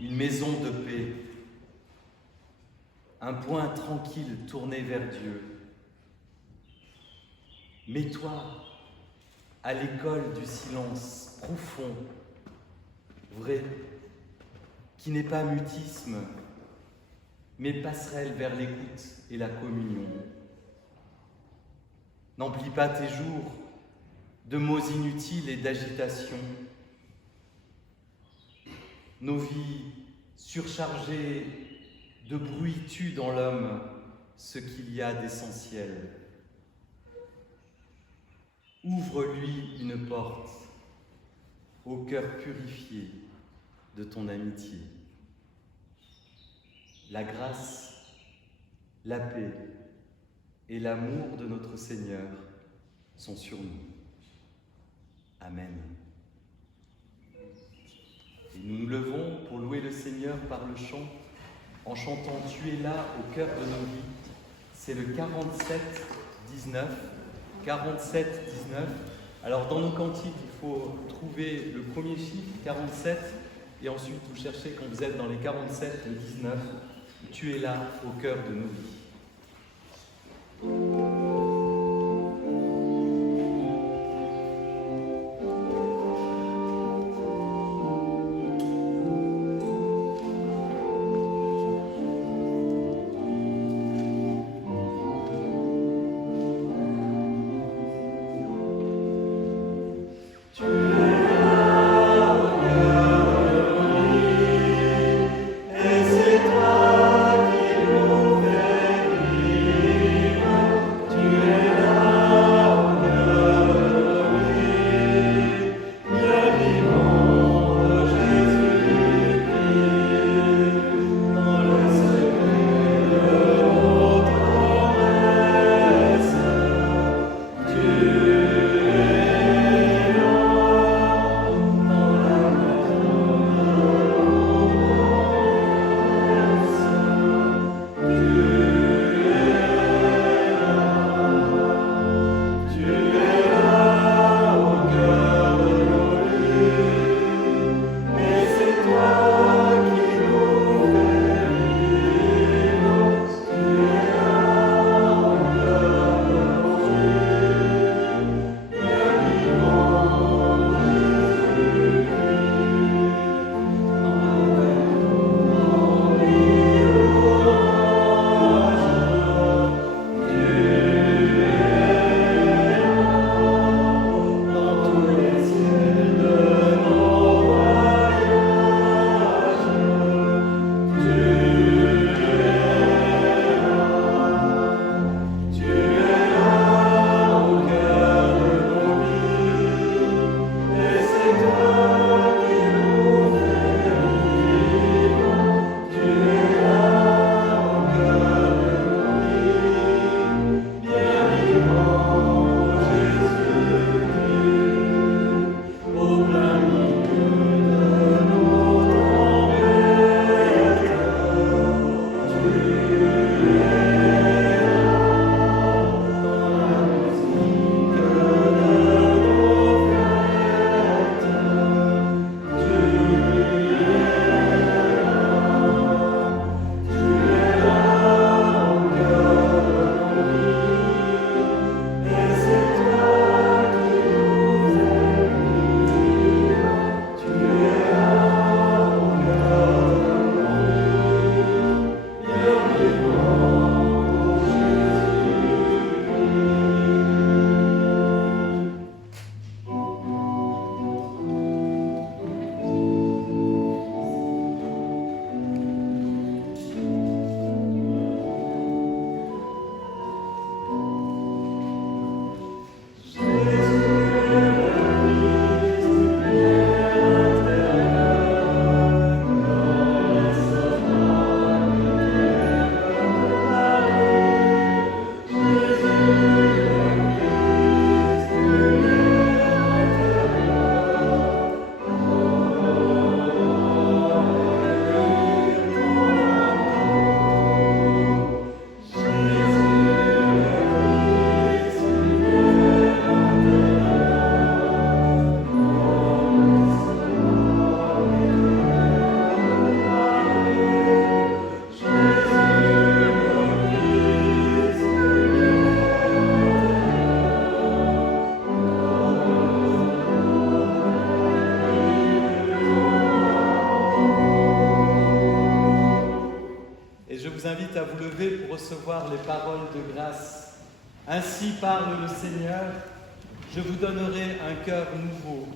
une maison de paix, un point tranquille tourné vers Dieu. Mets-toi à l'école du silence profond, vrai, qui n'est pas mutisme, mais passerelle vers l'écoute et la communion. N'emplis pas tes jours de mots inutiles et d'agitation. Nos vies surchargées de bruit tuent dans l'homme ce qu'il y a d'essentiel. Ouvre-lui une porte au cœur purifié de ton amitié. La grâce, la paix et l'amour de notre Seigneur sont sur nous. Amen. Et nous nous levons pour louer le Seigneur par le chant, en chantant « Tu es là au cœur de nos vies ». C'est le 47-19. 47-19. Alors dans nos cantiques, il faut trouver le premier chiffre, 47, et ensuite vous cherchez, quand vous êtes dans les 47, le 19. Tu es là au cœur de nos vies. vous invite à vous lever pour recevoir les paroles de grâce. Ainsi parle le Seigneur, je vous donnerai un cœur nouveau.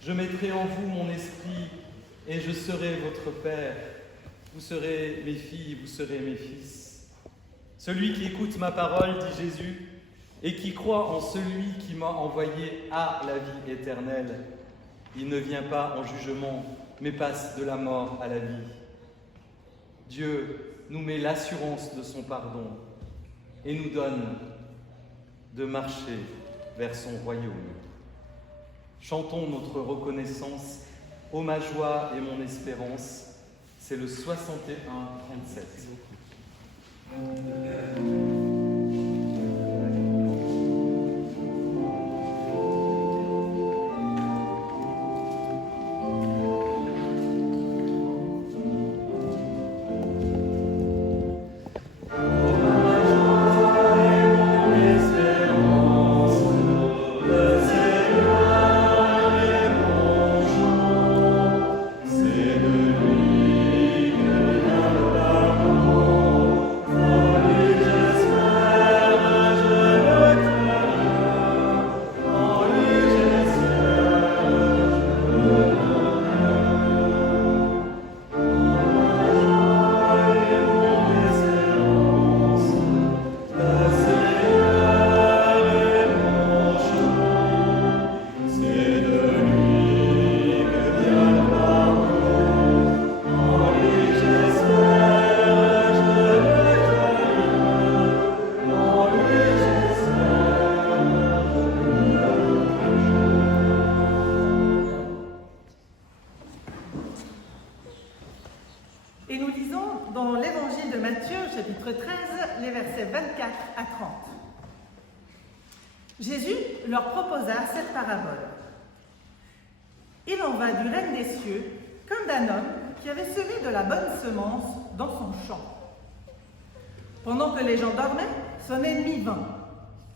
Je mettrai en vous mon esprit et je serai votre Père. Vous serez mes filles, vous serez mes fils. Celui qui écoute ma parole, dit Jésus, et qui croit en celui qui m'a envoyé a la vie éternelle. Il ne vient pas en jugement, mais passe de la mort à la vie. Dieu nous met l'assurance de son pardon et nous donne de marcher vers son royaume. Chantons notre reconnaissance, ô ma joie et mon espérance. C'est le 61-37. Et nous lisons dans l'évangile de Matthieu, chapitre 13, les versets 24 à 30. Jésus leur proposa cette parabole. Il en va du règne des cieux comme d'un homme qui avait semé de la bonne semence dans son champ. Pendant que les gens dormaient, son ennemi vint,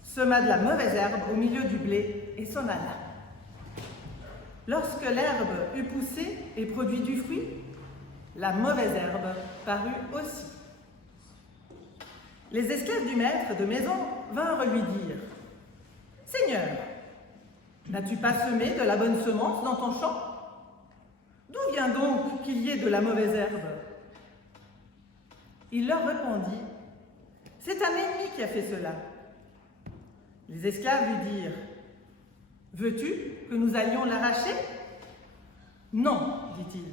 sema de la mauvaise herbe au milieu du blé et s'en alla. Lorsque l'herbe eut poussé et produit du fruit, la mauvaise herbe parut aussi. Les esclaves du maître de maison vinrent lui dire « Seigneur, n'as-tu pas semé de la bonne semence dans ton champ? D'où vient donc qu'il y ait de la mauvaise herbe ?» Il leur répondit « C'est un ennemi qui a fait cela. » Les esclaves lui dirent « Veux-tu que nous allions l'arracher ?»« Non, dit-il.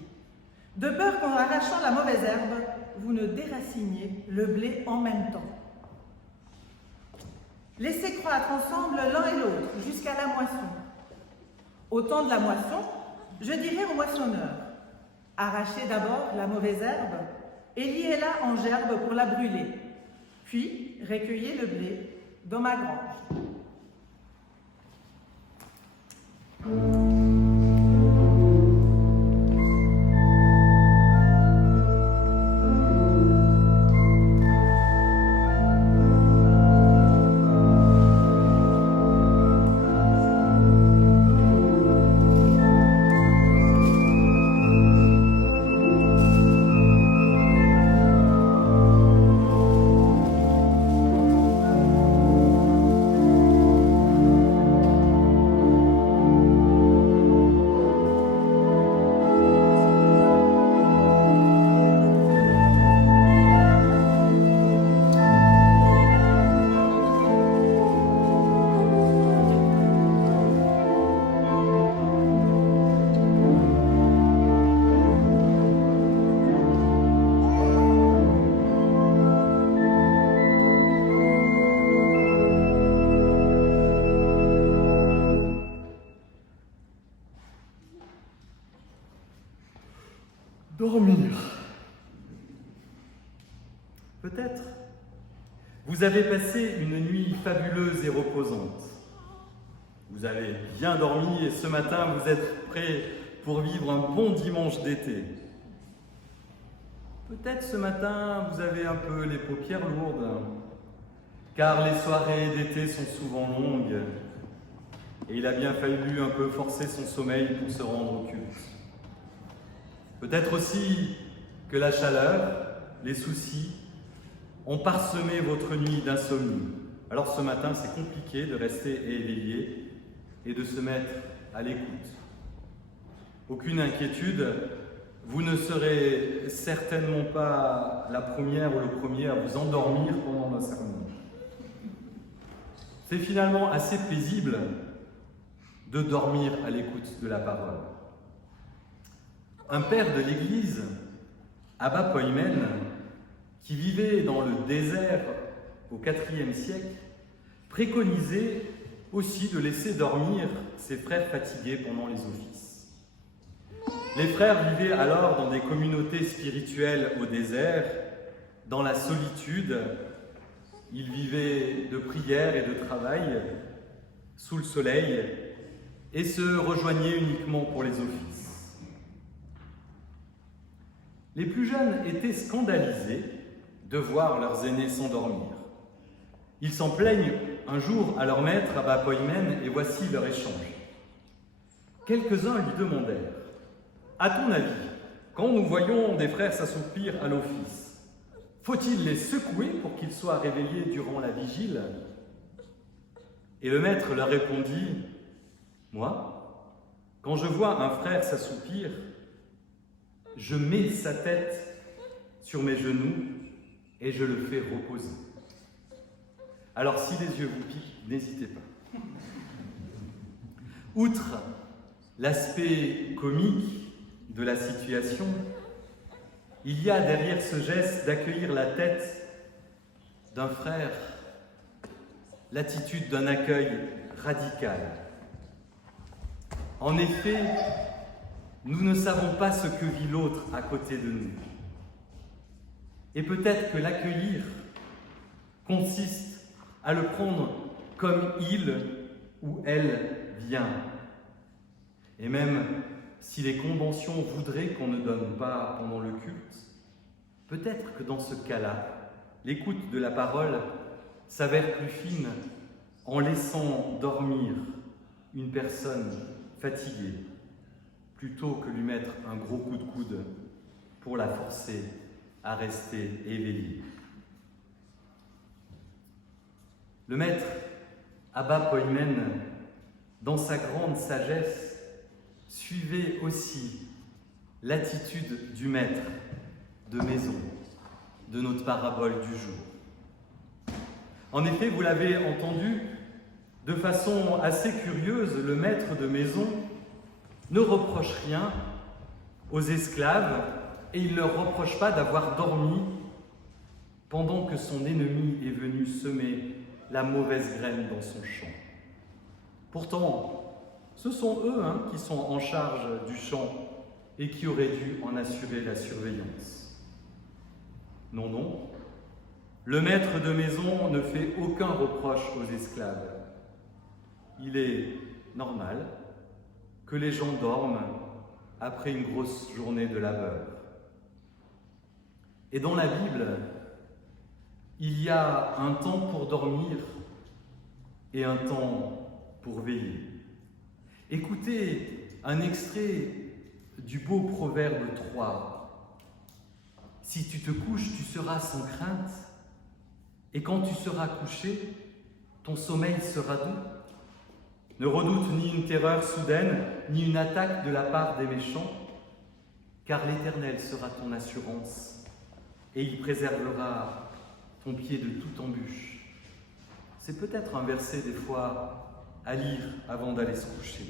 De peur qu'en arrachant la mauvaise herbe, vous ne déraciniez le blé en même temps. Laissez croître ensemble l'un et l'autre jusqu'à la moisson. Au temps de la moisson, je dirai au moissonneur, arrachez d'abord la mauvaise herbe et liez-la en gerbe pour la brûler, puis recueillez le blé dans ma grange. Dormir. Peut-être. Vous avez passé une nuit fabuleuse et reposante. Vous avez bien dormi et ce matin, vous êtes prêts pour vivre un bon dimanche d'été. Peut-être ce matin, vous avez un peu les paupières lourdes, car les soirées d'été sont souvent longues et il a bien fallu un peu forcer son sommeil pour se rendre au culte. Peut-être aussi que la chaleur, les soucis ont parsemé votre nuit d'insomnie. Alors ce matin, c'est compliqué de rester éveillé et de se mettre à l'écoute. Aucune inquiétude, vous ne serez certainement pas la première ou le premier à vous endormir pendant le sermon. C'est finalement assez paisible de dormir à l'écoute de la parole. Un père de l'Église, Abba Poimen, qui vivait dans le désert au IVe siècle, préconisait aussi de laisser dormir ses frères fatigués pendant les offices. Les frères vivaient alors dans des communautés spirituelles au désert, dans la solitude. Ils vivaient de prière et de travail sous le soleil et se rejoignaient uniquement pour les offices. Les plus jeunes étaient scandalisés de voir leurs aînés s'endormir. Ils s'en plaignent un jour à leur maître, Abba Poimen, et voici leur échange. Quelques-uns lui demandèrent « À ton avis, quand nous voyons des frères s'assoupir à l'office, faut-il les secouer pour qu'ils soient réveillés durant la vigile ?» Et le maître leur répondit « Moi, quand je vois un frère s'assoupir, je mets sa tête sur mes genoux et je le fais reposer. Alors si les yeux vous piquent, n'hésitez pas. » Outre l'aspect comique de la situation, il y a derrière ce geste d'accueillir la tête d'un frère l'attitude d'un accueil radical. En effet, nous ne savons pas ce que vit l'autre à côté de nous. Et peut-être que l'accueillir consiste à le prendre comme il ou elle vient. Et même si les conventions voudraient qu'on ne donne pas pendant le culte, peut-être que dans ce cas-là, l'écoute de la parole s'avère plus fine en laissant dormir une personne fatiguée, plutôt que lui mettre un gros coup de coude pour la forcer à rester éveillée. Le maître Abba Poimen, dans sa grande sagesse, suivait aussi l'attitude du maître de maison de notre parabole du jour. En effet, vous l'avez entendu, de façon assez curieuse, le maître de maison ne reproche rien aux esclaves et il ne leur reproche pas d'avoir dormi pendant que son ennemi est venu semer la mauvaise graine dans son champ. Pourtant, ce sont eux qui sont en charge du champ et qui auraient dû en assurer la surveillance. Non, non, le maître de maison ne fait aucun reproche aux esclaves. Il est normal que les gens dorment après une grosse journée de labeur. Et dans la Bible, il y a un temps pour dormir et un temps pour veiller. Écoutez un extrait du beau proverbe 3. « Si tu te couches, tu seras sans crainte, et quand tu seras couché, ton sommeil sera doux. Ne redoute ni une terreur soudaine, ni une attaque de la part des méchants, car l'Éternel sera ton assurance, et il préservera ton pied de toute embûche. » C'est peut-être un verset des fois à lire avant d'aller se coucher.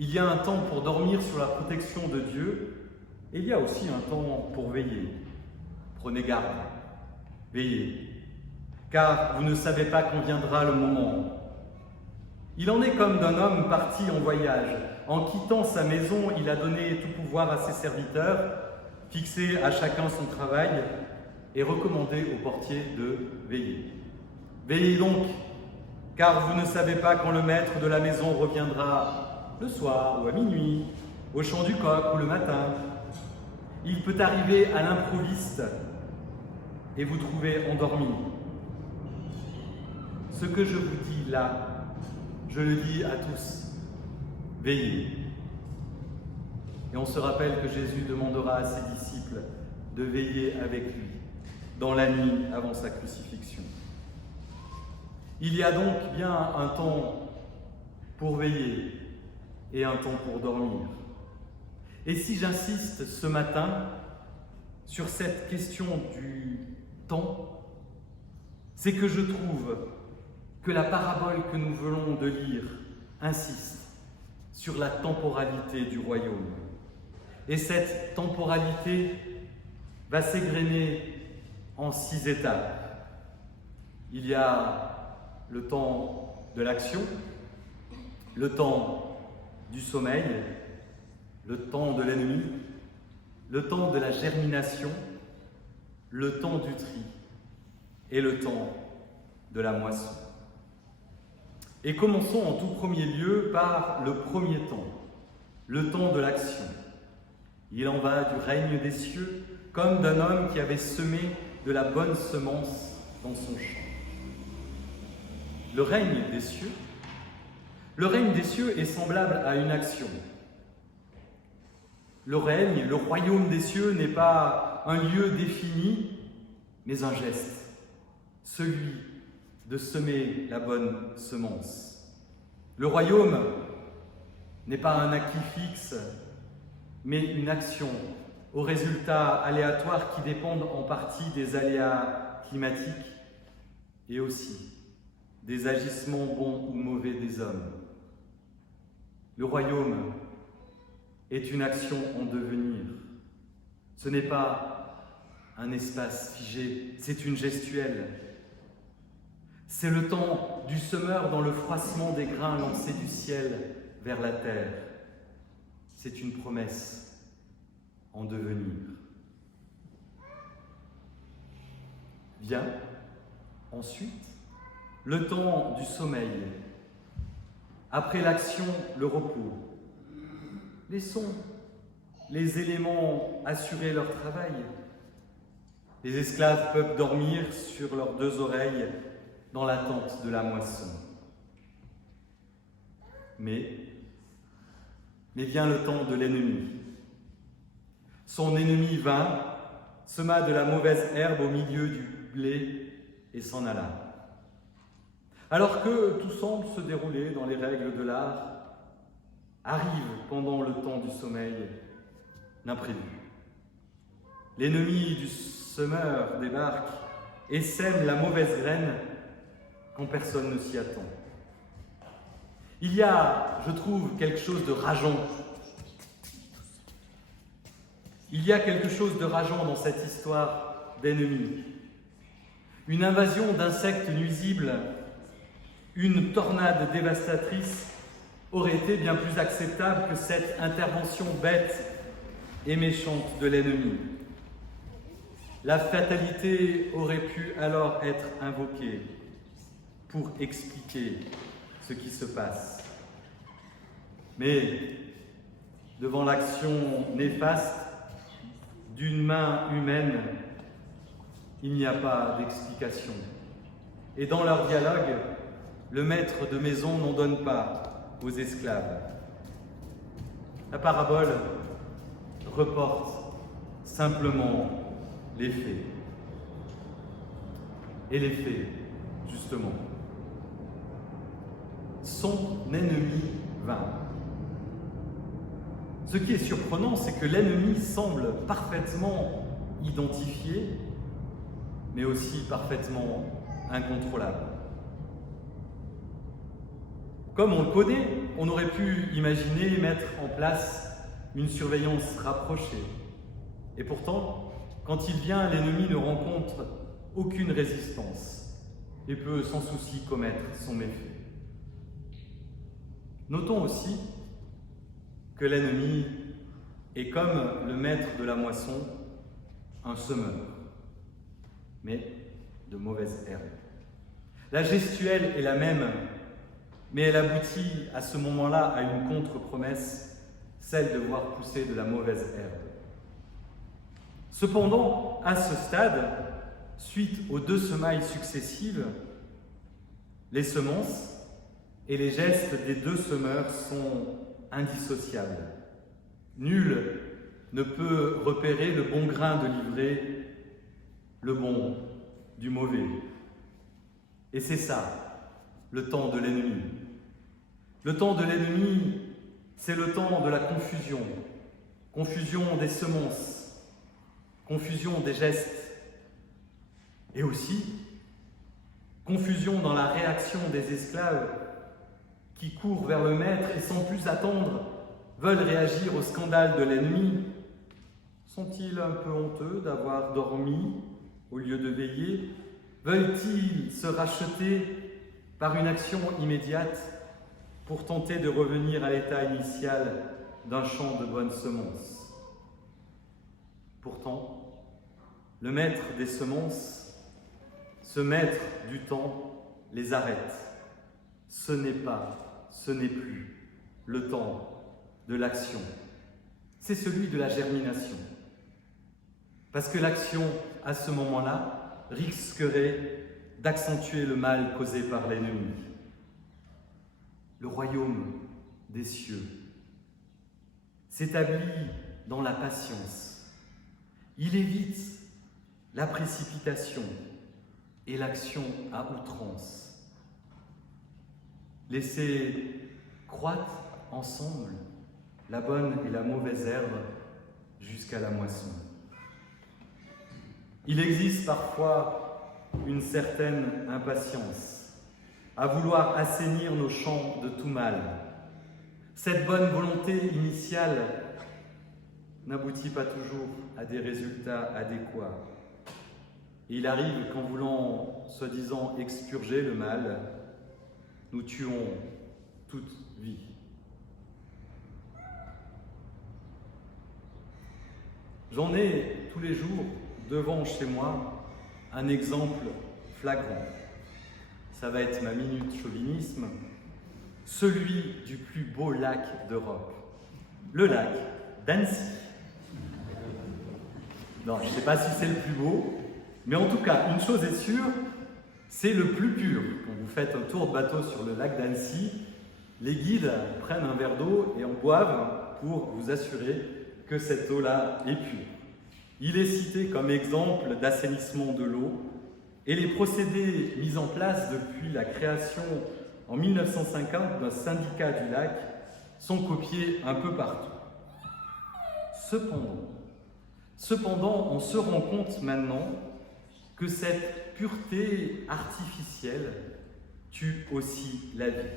Il y a un temps pour dormir sur la protection de Dieu, et il y a aussi un temps pour veiller. Prenez garde, veillez, car vous ne savez pas quand viendra le moment. Il en est comme d'un homme parti en voyage. En quittant sa maison, il a donné tout pouvoir à ses serviteurs, fixé à chacun son travail et recommandé au portier de veiller. Veillez donc, car vous ne savez pas quand le maître de la maison reviendra, le soir ou à minuit, au chant du coq ou le matin. Il peut arriver à l'improviste et vous trouver endormi. Ce que je vous dis là, je le dis à tous, veillez. Et on se rappelle que Jésus demandera à ses disciples de veiller avec lui dans la nuit avant sa crucifixion. Il y a donc bien un temps pour veiller et un temps pour dormir. Et si j'insiste ce matin sur cette question du temps, c'est que je trouve que la parabole que nous venons de lire insiste sur la temporalité du royaume. Et cette temporalité va s'égrener en 6 étapes. Il y a le temps de l'action, le temps du sommeil, le temps de la nuit, le temps de la germination, le temps du tri et le temps de la moisson. Et commençons en tout premier lieu par le premier temps, le temps de l'action. Il en va du règne des cieux comme d'un homme qui avait semé de la bonne semence dans son champ. Le règne des cieux est semblable à une action. Le royaume des cieux n'est pas un lieu défini, mais un geste, celui de semer la bonne semence. Le royaume n'est pas un acquis fixe, mais une action aux résultats aléatoires qui dépendent en partie des aléas climatiques et aussi des agissements bons ou mauvais des hommes. Le royaume est une action en devenir. Ce n'est pas un espace figé, c'est une gestuelle. C'est le temps du semeur dans le froissement des grains lancés du ciel vers la terre. C'est une promesse en devenir. Vient ensuite le temps du sommeil. Après l'action, le repos. Laissons les éléments assurer leur travail. Les esclaves peuvent dormir sur leurs 2 oreilles dans l'attente de la moisson. Mais vient le temps de l'ennemi. Son ennemi vint, sema de la mauvaise herbe au milieu du blé et s'en alla. Alors que tout semble se dérouler dans les règles de l'art, arrive pendant le temps du sommeil l'imprévu. L'ennemi du semeur débarque et sème la mauvaise graine quand personne ne s'y attend. Il y a, je trouve, quelque chose de rageant. Il y a quelque chose de rageant dans cette histoire d'ennemis. Une invasion d'insectes nuisibles, une tornade dévastatrice aurait été bien plus acceptable que cette intervention bête et méchante de l'ennemi. La fatalité aurait pu alors être invoquée pour expliquer ce qui se passe. Mais devant l'action néfaste d'une main humaine, il n'y a pas d'explication. Et dans leur dialogue, le maître de maison n'en donne pas aux esclaves. La parabole reporte simplement les faits. Et les faits, justement. Son ennemi vint. Ce qui est surprenant, c'est que l'ennemi semble parfaitement identifié, mais aussi parfaitement incontrôlable. Comme on le connaît, on aurait pu imaginer mettre en place une surveillance rapprochée. Et pourtant, quand il vient, l'ennemi ne rencontre aucune résistance et peut sans souci commettre son méfait. Notons aussi que l'ennemi est comme le maître de la moisson, un semeur, mais de mauvaise herbe. La gestuelle est la même, mais elle aboutit à ce moment-là à une contre-promesse, celle de voir pousser de la mauvaise herbe. Cependant, à ce stade, suite aux 2 semailles successives, les semences et les gestes des 2 semeurs sont indissociables. Nul ne peut repérer le bon grain de l'ivraie, le bon du mauvais. Et c'est ça, le temps de l'ennemi. Le temps de l'ennemi, c'est le temps de la confusion. Confusion des semences, confusion des gestes, et aussi confusion dans la réaction des esclaves qui courent vers le maître et sans plus attendre veulent réagir au scandale de l'ennemi. Sont-ils un peu honteux d'avoir dormi au lieu de veiller? Veulent-ils se racheter par une action immédiate pour tenter de revenir à l'état initial d'un champ de bonnes semences? Pourtant, le maître des semences, ce maître du temps, les arrête. Ce n'est plus le temps de l'action. C'est celui de la germination. Parce que l'action, à ce moment-là, risquerait d'accentuer le mal causé par l'ennemi. Le royaume des cieux s'établit dans la patience. Il évite la précipitation et l'action à outrance. Laissez croître ensemble la bonne et la mauvaise herbe jusqu'à la moisson. Il existe parfois une certaine impatience à vouloir assainir nos champs de tout mal. Cette bonne volonté initiale n'aboutit pas toujours à des résultats adéquats. Et il arrive qu'en voulant, soi-disant, expurger le mal, nous tuons toute vie. J'en ai tous les jours devant chez moi un exemple flagrant. Ça va être ma minute chauvinisme, celui du plus beau lac d'Europe, le lac d'Annecy. Non, je ne sais pas si c'est le plus beau, mais en tout cas, une chose est sûre, c'est le plus pur. Quand vous faites un tour de bateau sur le lac d'Annecy, les guides prennent un verre d'eau et en boivent pour vous assurer que cette eau-là est pure. Il est cité comme exemple d'assainissement de l'eau et les procédés mis en place depuis la création en 1950 d'un syndicat du lac sont copiés un peu partout. Cependant, on se rend compte maintenant que cette pureté artificielle tue aussi la vie.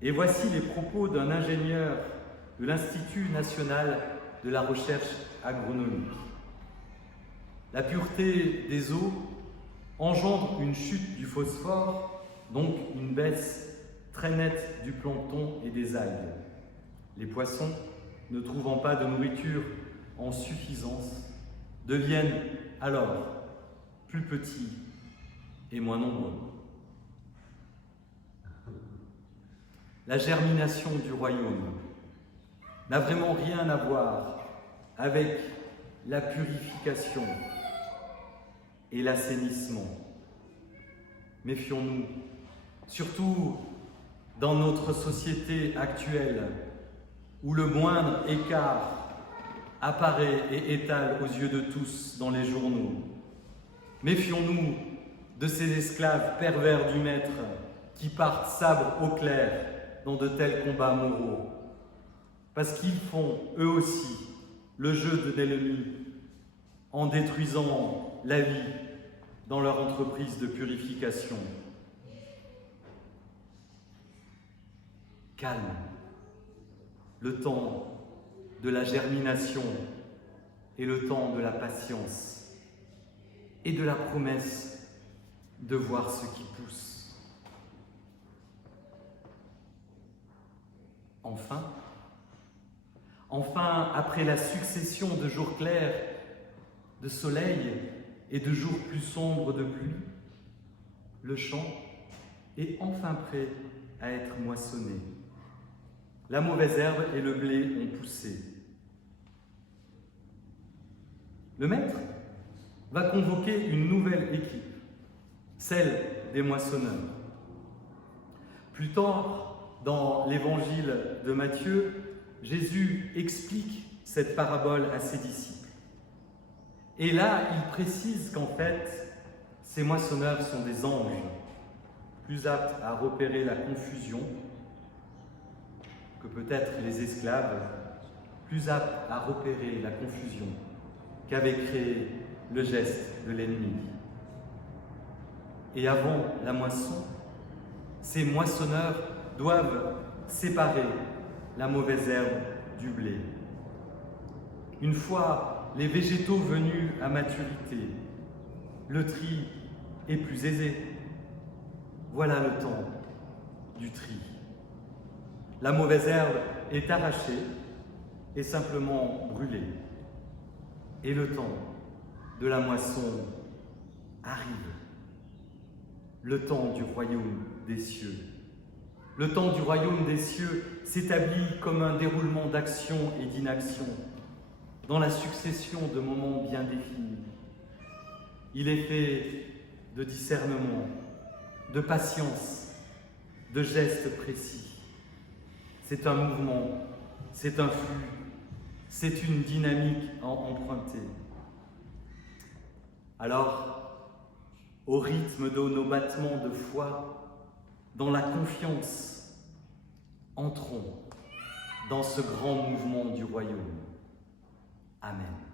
Et voici les propos d'un ingénieur de l'Institut national de la recherche agronomique. La pureté des eaux engendre une chute du phosphore, donc une baisse très nette du plancton et des algues. Les poissons, ne trouvant pas de nourriture en suffisance, deviennent alors plus petits et moins nombreux. La germination du royaume n'a vraiment rien à voir avec la purification et l'assainissement. Méfions-nous, surtout dans notre société actuelle, où le moindre écart apparaît et étale aux yeux de tous dans les journaux. Méfions-nous de ces esclaves pervers du maître qui partent sabre au clair dans de tels combats moraux, parce qu'ils font, eux aussi, le jeu de l'ennemi en détruisant la vie dans leur entreprise de purification. Calme, le temps de la germination et le temps de la patience et de la promesse de voir ce qui pousse. Enfin, après la succession de jours clairs, de soleil et de jours plus sombres de pluie, le champ est enfin prêt à être moissonné. La mauvaise herbe et le blé ont poussé. Le maître va convoquer une nouvelle équipe, celle des moissonneurs. Plus tard, dans l'évangile de Matthieu, Jésus explique cette parabole à ses disciples. Et là, il précise qu'en fait, ces moissonneurs sont des anges, plus aptes à repérer la confusion que peut-être les esclaves, plus aptes à repérer la confusion qu'avait créé le geste de l'ennemi. Et avant la moisson, ces moissonneurs doivent séparer la mauvaise herbe du blé. Une fois les végétaux venus à maturité, le tri est plus aisé. Voilà le temps du tri. La mauvaise herbe est arrachée et simplement brûlée. Et le temps de la moisson arrive. Le temps du royaume des cieux. Le temps du royaume des cieux s'établit comme un déroulement d'action et d'inaction dans la succession de moments bien définis. Il est fait de discernement, de patience, de gestes précis. C'est un mouvement, c'est un flux, c'est une dynamique à emprunter. Alors, au rythme de nos battements de foi, dans la confiance, entrons dans ce grand mouvement du royaume. Amen.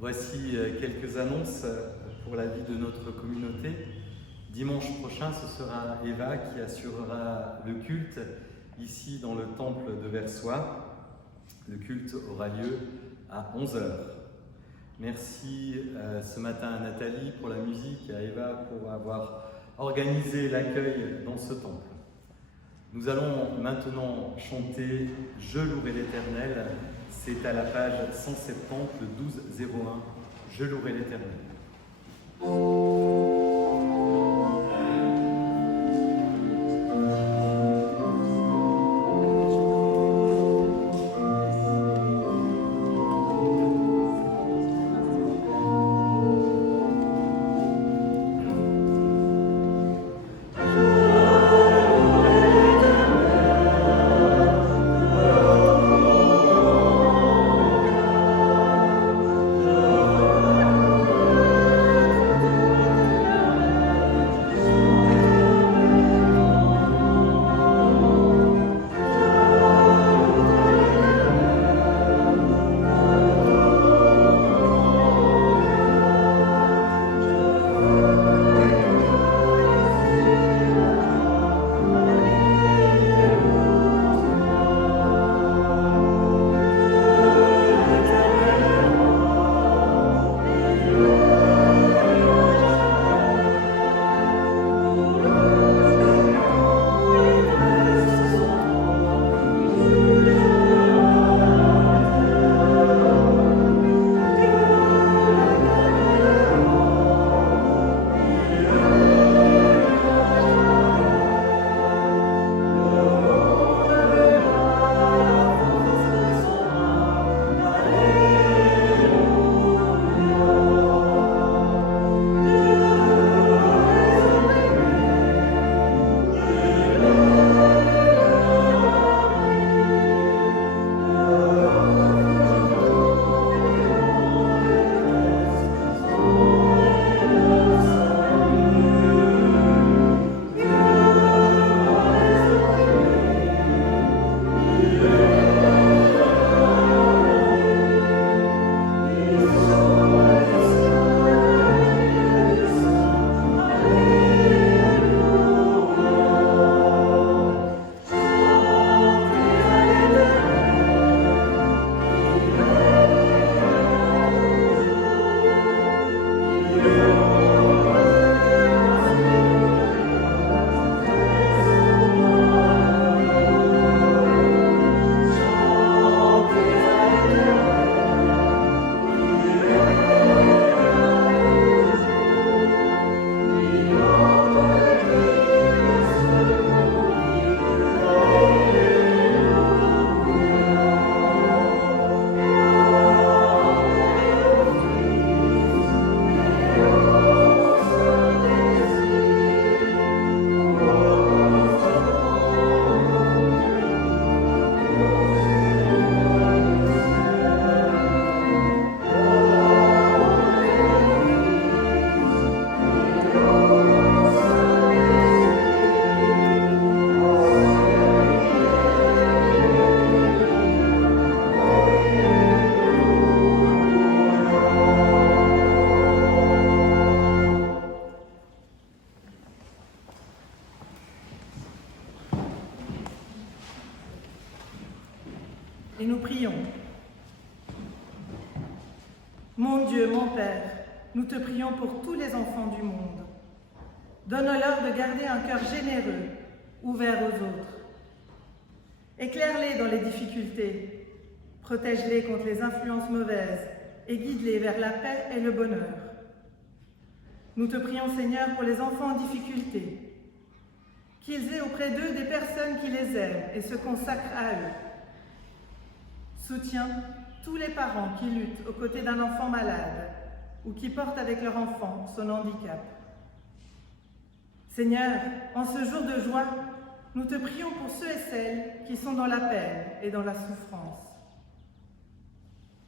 Voici quelques annonces pour la vie de notre communauté. Dimanche prochain, ce sera Eva qui assurera le culte ici dans le temple de Versoix. Le culte aura lieu à 11h. Merci ce matin à Nathalie pour la musique et à Eva pour avoir organisé l'accueil dans ce temple. Nous allons maintenant chanter « Je louerai l'Éternel ». C'est à la page 170, le 1201. « Je louerai l'Éternel ». Et nous prions. Mon Dieu, mon Père, nous te prions pour tous les enfants du monde. Donne-leur de garder un cœur généreux, ouvert aux autres. Éclaire-les dans les difficultés, protège-les contre les influences mauvaises et guide-les vers la paix et le bonheur. Nous te prions, Seigneur, pour les enfants en difficulté, qu'ils aient auprès d'eux des personnes qui les aiment et se consacrent à eux. Soutiens tous les parents qui luttent aux côtés d'un enfant malade ou qui portent avec leur enfant son handicap. Seigneur, en ce jour de joie, nous te prions pour ceux et celles qui sont dans la peine et dans la souffrance.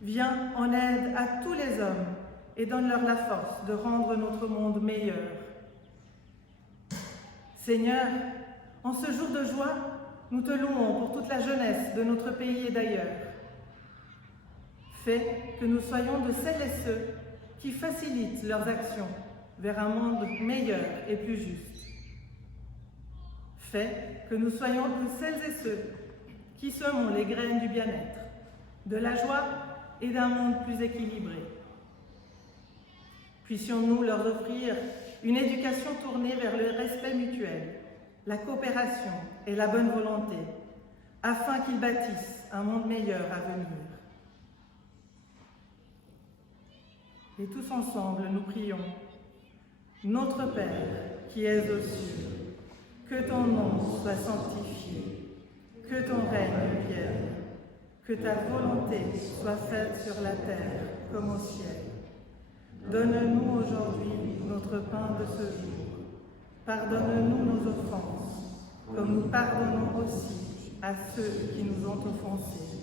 Viens en aide à tous les hommes et donne-leur la force de rendre notre monde meilleur. Seigneur, en ce jour de joie, nous te louons pour toute la jeunesse de notre pays et d'ailleurs. Fais que nous soyons de celles et ceux qui facilitent leurs actions vers un monde meilleur et plus juste. Fais que nous soyons de celles et ceux qui semons les graines du bien-être, de la joie et d'un monde plus équilibré. Puissions-nous leur offrir une éducation tournée vers le respect mutuel, la coopération et la bonne volonté, afin qu'ils bâtissent un monde meilleur à venir. Et tous ensemble, nous prions. Notre Père, qui es aux cieux, que ton nom soit sanctifié, que ton règne vienne, que ta volonté soit faite sur la terre comme au ciel. Donne-nous aujourd'hui notre pain de ce jour. Pardonne-nous nos offenses, comme nous pardonnons aussi à ceux qui nous ont offensés.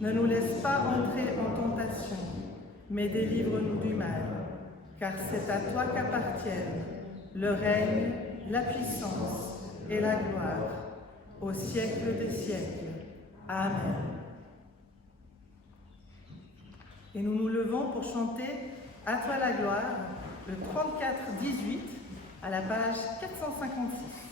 Ne nous laisse pas entrer en tentation, mais délivre-nous du mal, car c'est à toi qu'appartiennent le règne, la puissance et la gloire, au siècle des siècles. Amen. Et nous nous levons pour chanter « À toi la gloire », le 34-18, à la page 456.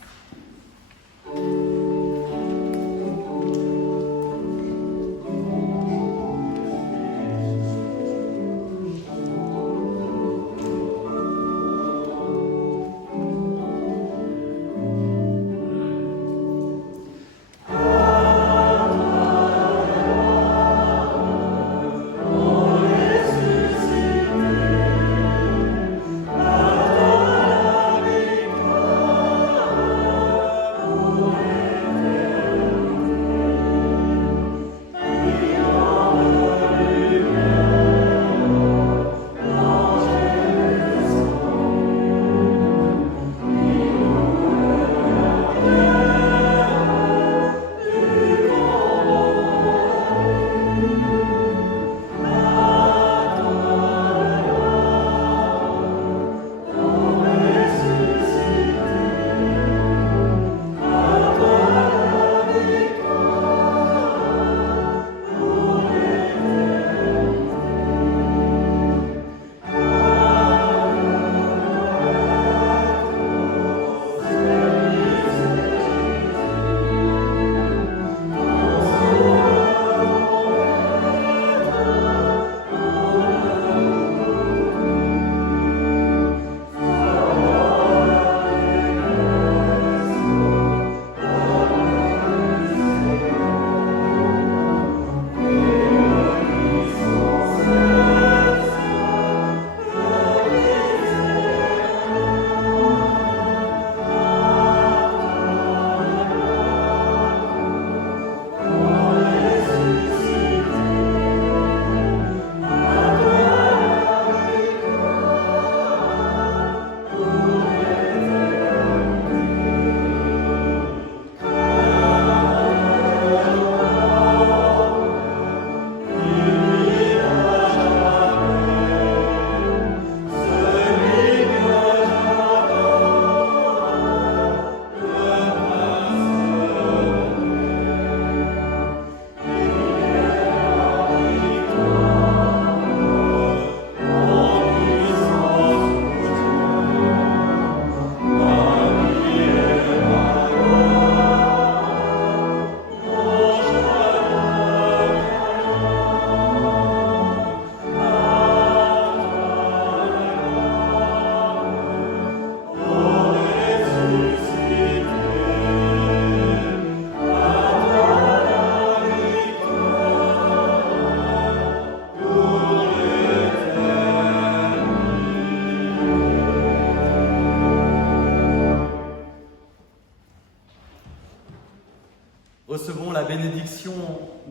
Recevons la bénédiction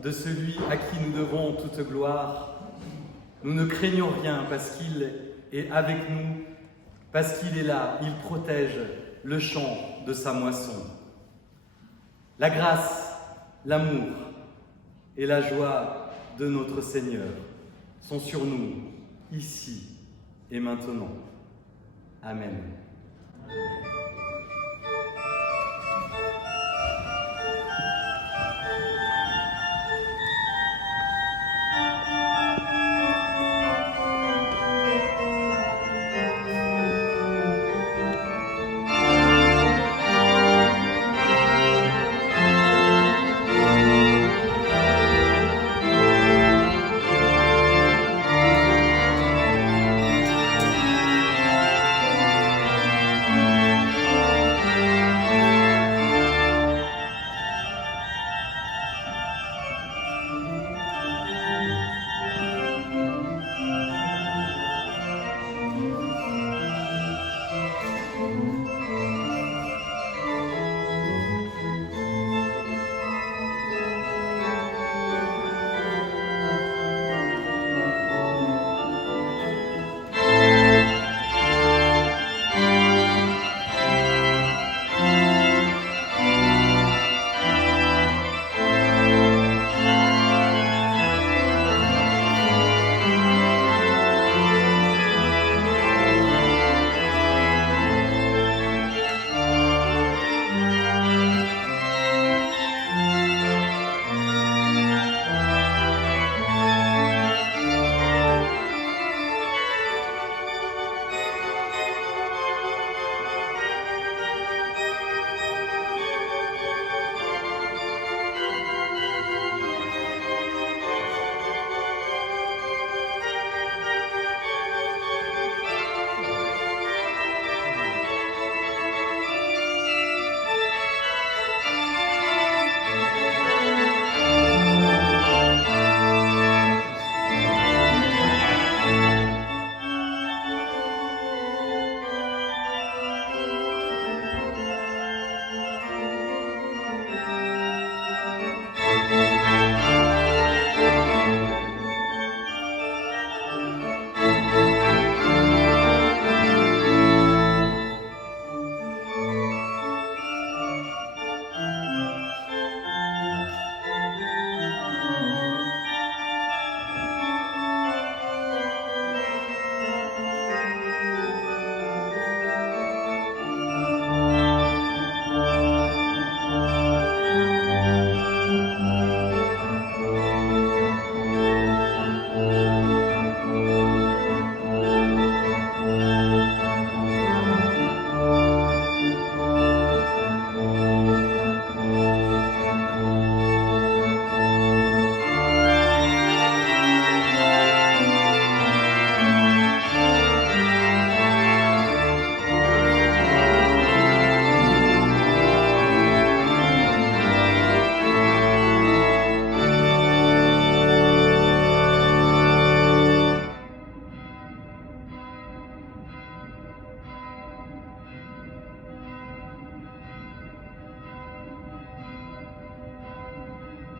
de celui à qui nous devons toute gloire. Nous ne craignons rien parce qu'il est avec nous, parce qu'il est là, il protège le champ de sa moisson. La grâce, l'amour et la joie de notre Seigneur sont sur nous, ici et maintenant. Amen.